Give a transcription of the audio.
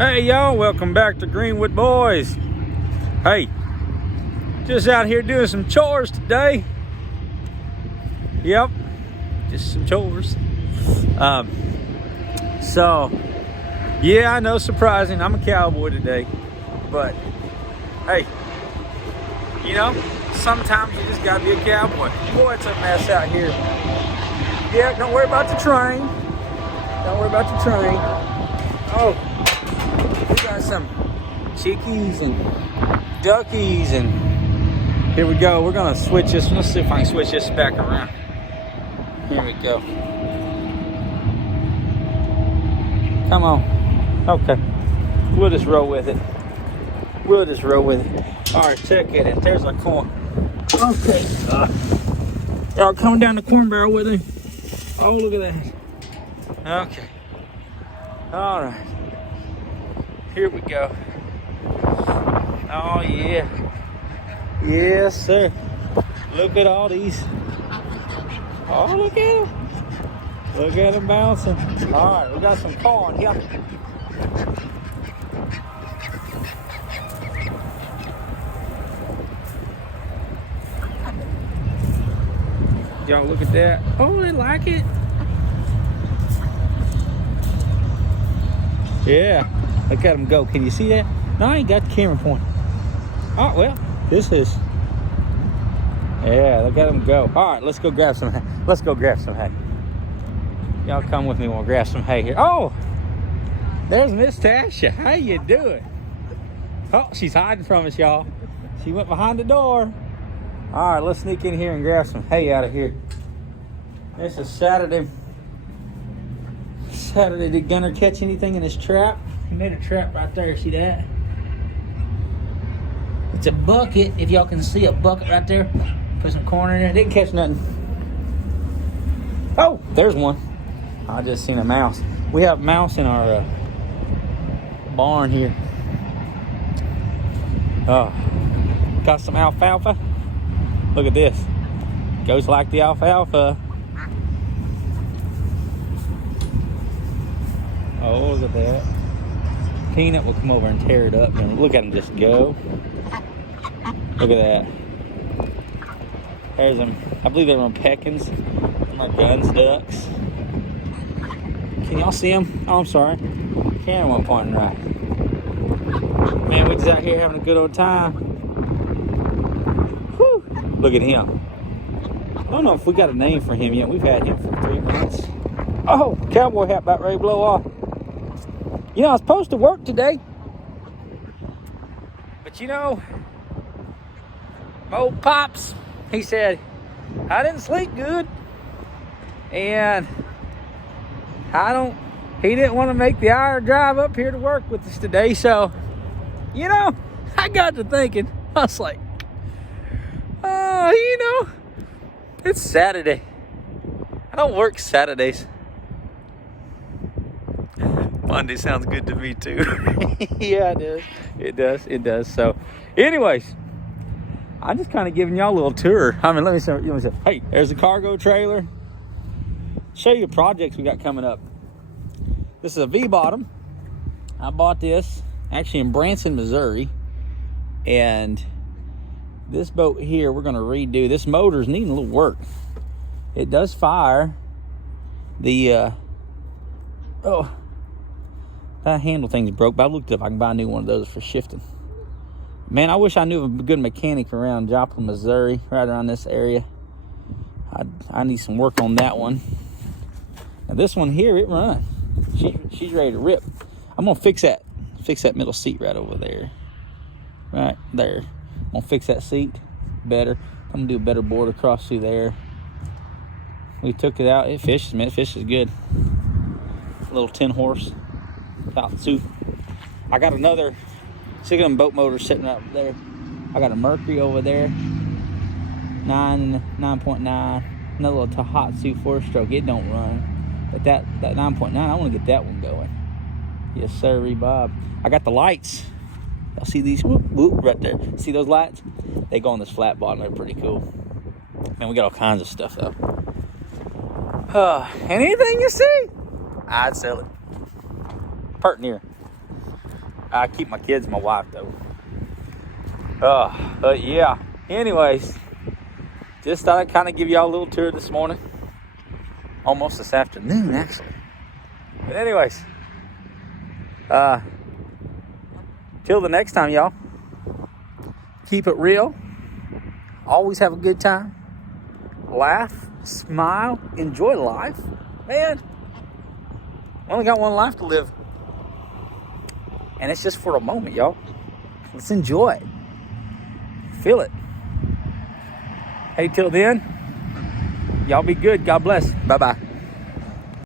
Hey y'all, welcome back to Greenwood Boys. Hey, just out here doing some chores today. Yep, just some chores. So yeah, I know, surprising. I'm a cowboy today, but hey, you know, sometimes you just gotta be a cowboy. Boy, it's a mess out here. Yeah, don't worry about the train. Don't worry about the train. Oh, we got some chickies and duckies, and here we go. We're gonna switch this. Let's see if I can switch this back around. Here we go. Come on. Okay. We'll just roll with it. We'll just roll with it. All right, check it. There's a corn. Okay. Y'all coming down the corn barrel with me? Oh, look at that. Okay. All right. Here we go. Oh, yeah. Yes, sir. Look at all these. Oh, look at them. Look at them bouncing. All right, we got some corn here. Y'all look at that. Oh, they like it. Yeah, look at them go. Can you see that? No, I ain't got the camera pointing. Oh, well, this is. Yeah, look at them go. All right, let's go grab some hay. Let's go grab some hay. Y'all come with me. We'll grab some hay here. Oh, there's Miss Tasha. How you doing? Oh, she's hiding from us, y'all. She went behind the door. All right, let's sneak in here and grab some hay out of here. This is Saturday. Did Gunner catch anything in his trap? He made a trap right there. See that? It's a bucket. If y'all can see a bucket right there. Put some corn in there. Didn't catch nothing. Oh, there's one. I just seen a mouse. We have a mouse in our barn here. Oh, got some alfalfa. Look at this. Goes like the alfalfa. Oh, look at that. Peanut will come over and tear it up. And look at him just go. Look at that. There's them. I believe they're on Peckins. My guns ducks. Can y'all see them? Oh, I'm sorry. Camera wasn't pointing right. Man, we just out here having a good old time. Whew. Look at him. I don't know if we got a name for him yet. We've had him for 3 months. Oh, cowboy hat about ready to blow off. You know, I was supposed to work today. But you know, my old Pops, he said, I didn't sleep good. And he didn't want to make the hour drive up here to work with us today. So, you know, I got to thinking, I was like, oh, you know, it's Saturday. I don't work Saturdays. Monday sounds good to me too. Yeah, it does. So anyways, I'm just kind of giving y'all a little tour. I mean, let me say, hey, there's a cargo trailer. Show you the projects we got coming up. This is a V-bottom. I bought this actually in Branson, Missouri. And this boat here, we're going to redo. This motor's needing a little work. It does fire. The, that handle thing's broke, but I looked up. I can buy a new one of those for shifting. Man, I wish I knew of a good mechanic around Joplin, Missouri, right around this area. I need some work on that one. Now this one here, it runs. She's ready to rip. I'm gonna fix that middle seat right over there. Right there. I'm gonna fix that seat better. I'm gonna do a better board across through there. We took it out. It fishes, man. It fishes good. A little 10 horse. About two. I got another 6 boat motor sitting up there. I got a Mercury over there, 9.9. Another little Tohatsu 4-stroke. It don't run, but that 9.9, I want to get that one going. Yes, sir, Bob. I got the lights. Y'all see these? Whoop, whoop, right there. See those lights? They go on this flat bottom. They're pretty cool. Man, we got all kinds of stuff though. Anything you see, I'd sell it. Pert near. I keep my kids and my wife, though. But yeah. Anyways, just thought I'd kind of give y'all a little tour this morning. Almost this afternoon, actually. But anyways, till the next time, y'all. Keep it real. Always have a good time. Laugh, smile, enjoy life. Man, only got one life to live. And it's just for a moment, y'all. Let's enjoy it. Feel it. Hey, till then, y'all be good. God bless. Bye-bye.